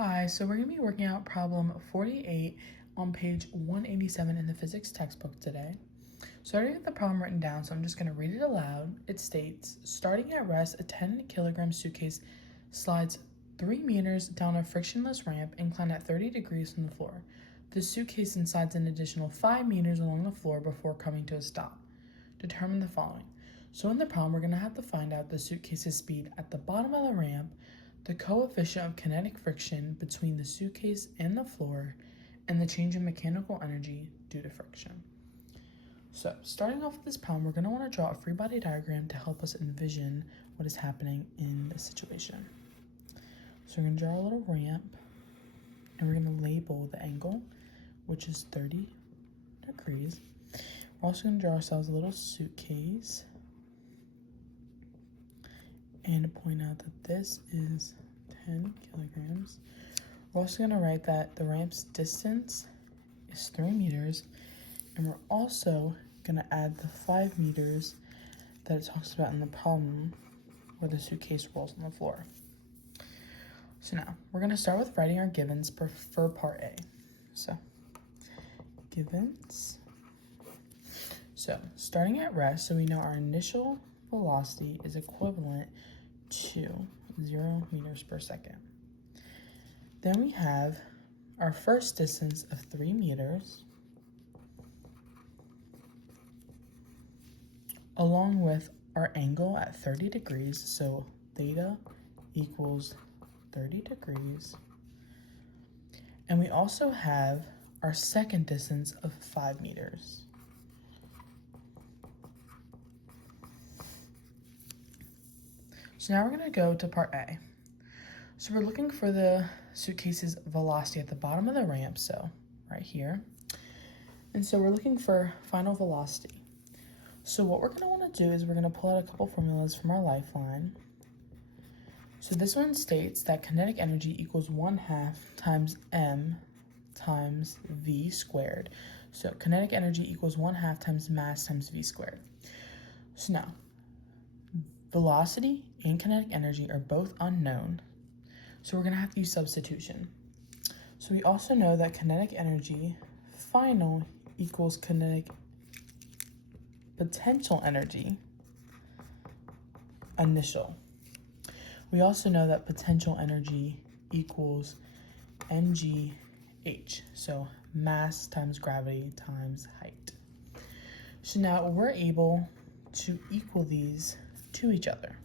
Hi, so we're going to be working out problem 48 on page 187 in the physics textbook today. So I already have the problem written down, so I'm just going to read it aloud. It states, starting at rest, a 10-kilogram suitcase slides 3 meters down a frictionless ramp inclined at 30 degrees from the floor. The suitcase then slides an additional 5 meters along the floor before coming to a stop. Determine the following. So in the problem, we're going to have to find out the suitcase's speed at the bottom of the ramp, the coefficient of kinetic friction between the suitcase and the floor, and the change in mechanical energy due to friction. So starting off with this problem, we're going to want to draw a free body diagram to help us envision what is happening in this situation. So we're going to draw a little ramp, and we're going to label the angle, which is 30 degrees. We're also going to draw ourselves a little suitcase and point out that this is 10 kilograms. We're also going to write that the ramp's distance is 3 meters, and we're also going to add the 5 meters that it talks about in the problem where the suitcase rolls on the floor. So now, we're going to start with writing our givens for part A. So, givens. So, starting at rest, so we know our initial velocity is equivalent to 0 meters per second. Then we have our first distance of 3 meters, along with our angle at 30 degrees, so theta equals 30 degrees. And we also have our second distance of 5 meters. So now we're going to go to part A. So we're looking for the suitcase's velocity at the bottom of the ramp, so right here. And so we're looking for final velocity. So what we're going to want to do is we're going to pull out a couple formulas from our lifeline. So this one states that kinetic energy equals 1/2 times m times v squared. So kinetic energy equals 1/2 times mass times v squared. So now, velocity and kinetic energy are both unknown, so we're going to have to use substitution. So we also know that kinetic energy final equals kinetic potential energy initial. We also know that potential energy equals mgh, so mass times gravity times height. So now we're able to equal these to each other.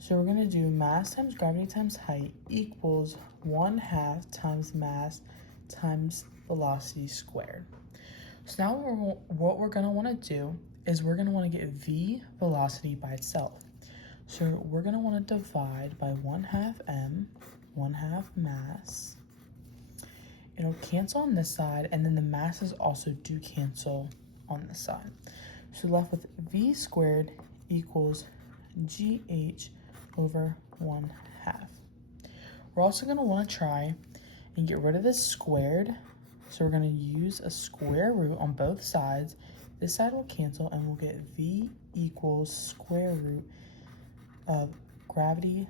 So we're going to do mass times gravity times height equals 1/2 times mass times velocity squared. So now what we're going to want to do is we're going to want to get v velocity by itself. So we're going to want to divide by 1/2 m, 1/2 mass. It'll cancel on this side, and then the masses also do cancel on this side. So left with v squared equals gh over 1/2. We're also going to want to try and get rid of this squared. So we're going to use a square root on both sides. This side will cancel, and we'll get v equals square root of gravity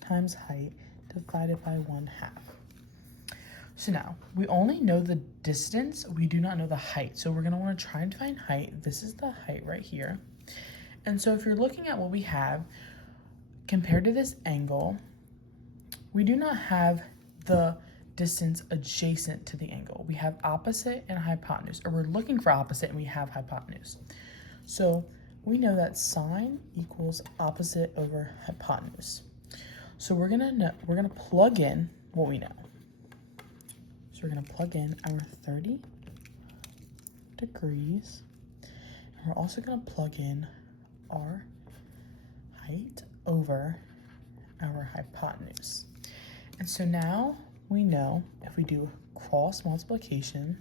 times height divided by 1/2. So now, we only know the distance, we do not know the height. So we're going to want to try and find height. This is the height right here. And so if you're looking at what we have, compared to this angle, we do not have the distance adjacent to the angle. We have opposite and hypotenuse, or we're looking for opposite and we have hypotenuse. So we know that sine equals opposite over hypotenuse. So we're gonna plug in what we know. So we're gonna plug in our 30 degrees, and we're also gonna plug in our height over our hypotenuse. And so now we know if we do cross multiplication,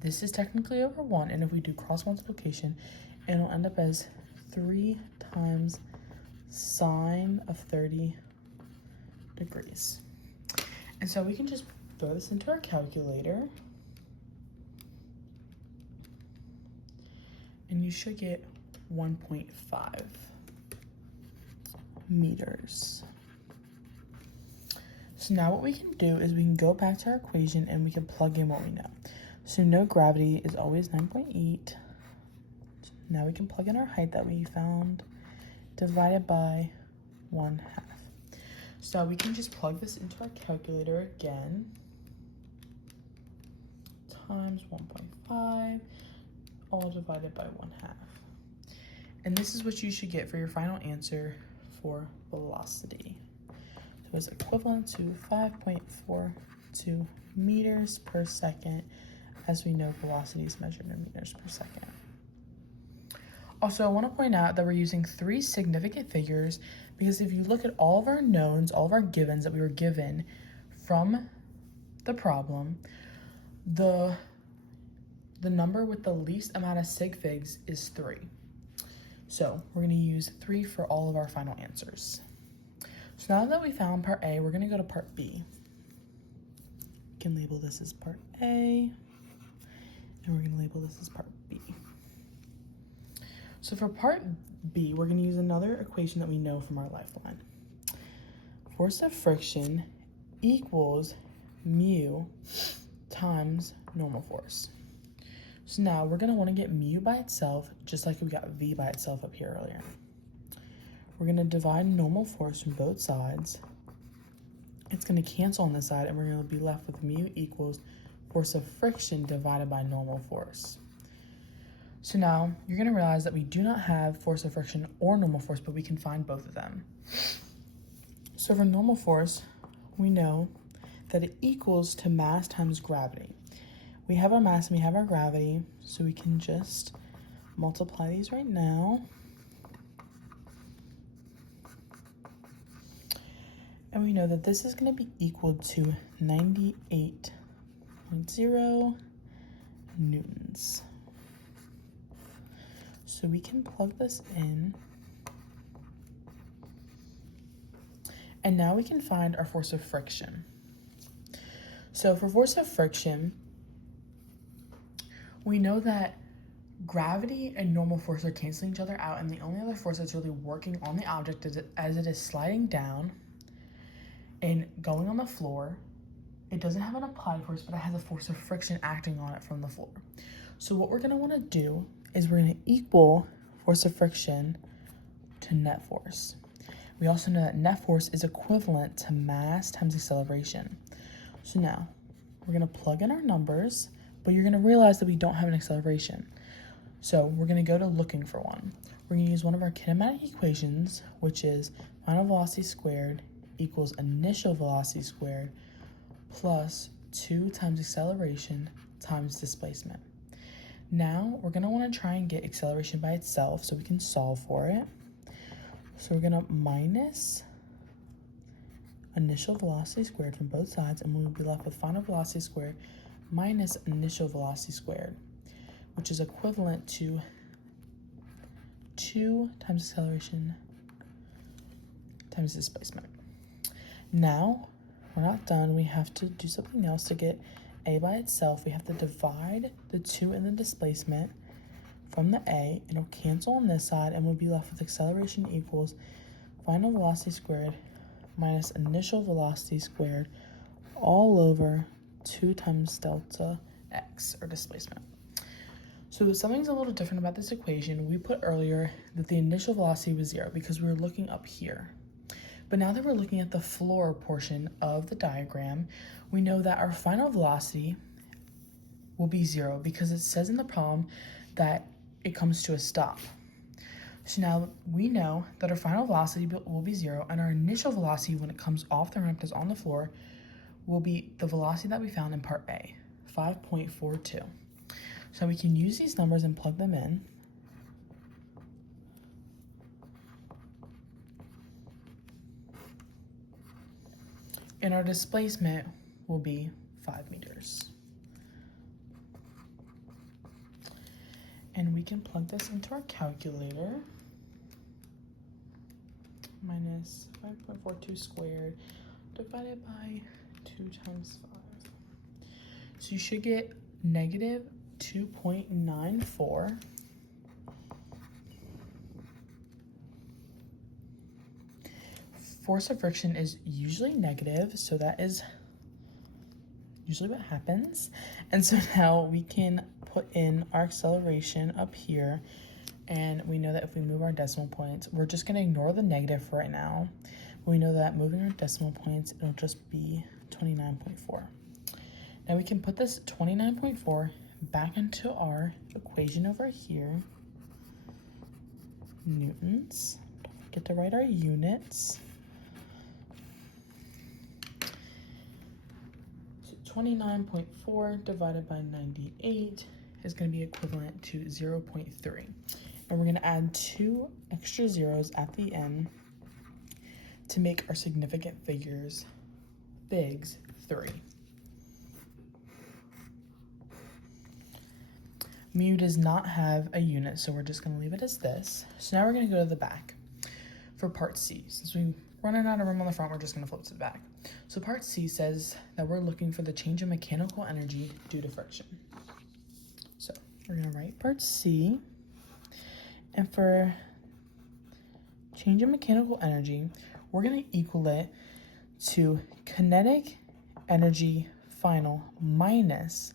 this is technically over 1, and if we do cross multiplication, it'll end up as 3 times sine of 30 degrees. And so we can just throw this into our calculator, and you should get 1.5 meters. So now what we can do is we can go back to our equation and we can plug in what we know. So no gravity is always 9.8. Now we can plug in our height that we found, divided by 1/2. So we can just plug this into our calculator again. Times 1.5, all divided by 1/2. And this is what you should get for your final answer for velocity. So it's equivalent to 5.42 meters per second, as we know velocity is measured in meters per second. Also, I want to point out that we're using 3 significant figures because if you look at all of our knowns, all of our givens that we were given from the problem, the number with the least amount of sig figs is 3. So we're going to use 3 for all of our final answers. So now that we found part A, we're going to go to part B. We can label this as part A, and we're going to label this as part B. So for part B, we're going to use another equation that we know from our lifeline. Force of friction equals mu times normal force. So now we're going to want to get mu by itself, just like we got V by itself up here earlier. We're going to divide normal force from both sides. It's going to cancel on this side, and we're going to be left with mu equals force of friction divided by normal force. So now you're going to realize that we do not have force of friction or normal force, but we can find both of them. So for normal force, we know that it equals to mass times gravity. We have our mass and we have our gravity, so we can just multiply these right now. And we know that this is going to be equal to 98.0 newtons. So we can plug this in. And now we can find our force of friction. So for force of friction, we know that gravity and normal force are canceling each other out, and the only other force that's really working on the object is as it is sliding down and going on the floor. It doesn't have an applied force, but it has a force of friction acting on it from the floor. So what we're going to want to do is we're going to equal force of friction to net force. We also know that net force is equivalent to mass times acceleration. So now we're going to plug in our numbers, but you're going to realize that we don't have an acceleration. So we're going to go to looking for one. We're going to use one of our kinematic equations, which is final velocity squared equals initial velocity squared plus 2 times acceleration times displacement. Now we're going to want to try and get acceleration by itself so we can solve for it. So we're going to minus initial velocity squared from both sides, and we'll be left with final velocity squared minus initial velocity squared, which is equivalent to 2 times acceleration times displacement. Now, we're not done. We have to do something else to get A by itself. We have to divide the 2 in the displacement from the A, and it'll cancel on this side, and we'll be left with acceleration equals final velocity squared minus initial velocity squared all over 2 times delta x, or displacement. So something's a little different about this equation. We put earlier that the initial velocity was 0 because we were looking up here. But now that we're looking at the floor portion of the diagram, we know that our final velocity will be 0 because it says in the problem that it comes to a stop. So now we know that our final velocity will be 0, and our initial velocity when it comes off the ramp is on the floor will be the velocity that we found in part A, 5.42. So we can use these numbers and plug them in. And our displacement will be 5 meters. And we can plug this into our calculator. Minus 5.42 squared divided by 2 times 5. So you should get negative 2.94 for force of friction is usually negative, so that is usually what happens. And so now we can put in our acceleration up here, and we know that if we move our decimal points, we're just going to ignore the negative for right now. We know that moving our decimal points, it'll just be 29.4. Now we can put this 29.4 back into our equation over here. Newtons. Don't forget to write our units. So 29.4 divided by 98 is going to be equivalent to 0.3. And we're going to add 2 extra zeros at the end to make our significant figures bigs 3. Mu does not have a unit, so we're just going to leave it as this. So now we're going to go to the back for part C. Since we're running out of room on the front, we're just going to flip to the back. So part C says that we're looking for the change in mechanical energy due to friction. So we're going to write part C. And for change in mechanical energy, we're going to equal it to kinetic energy final minus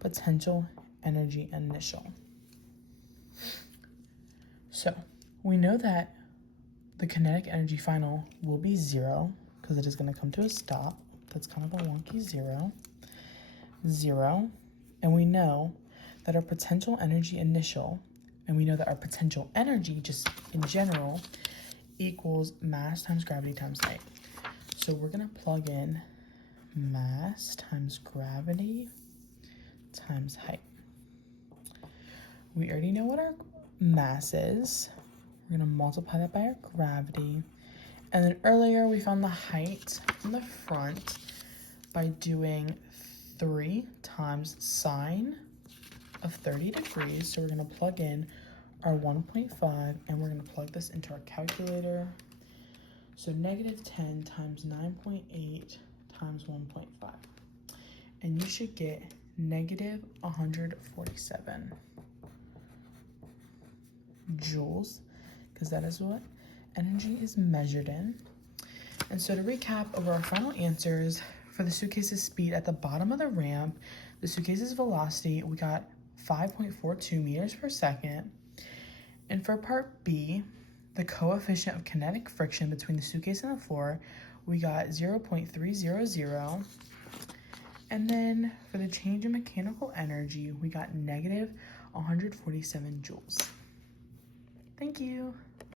potential energy initial. So we know that the kinetic energy final will be 0 because it is going to come to a stop. That's kind of a wonky 0. 0. And we know that our potential energy initial, and we know that our potential energy just in general equals mass times gravity times height. So we're going to plug in mass times gravity times height. We already know what our mass is. We're going to multiply that by our gravity. And then earlier we found the height in the front by doing 3 times sine of 30 degrees. So we're going to plug in our 1.5 and we're going to plug this into our calculator. So negative 10 times 9.8 times 1.5. And you should get negative 147 joules, because that is what energy is measured in. And so to recap over our final answers, for the suitcase's speed at the bottom of the ramp, the suitcase's velocity, we got 5.42 meters per second. And for part B, the coefficient of kinetic friction between the suitcase and the floor, we got 0.300. And then for the change in mechanical energy, we got negative 147 joules. Thank you.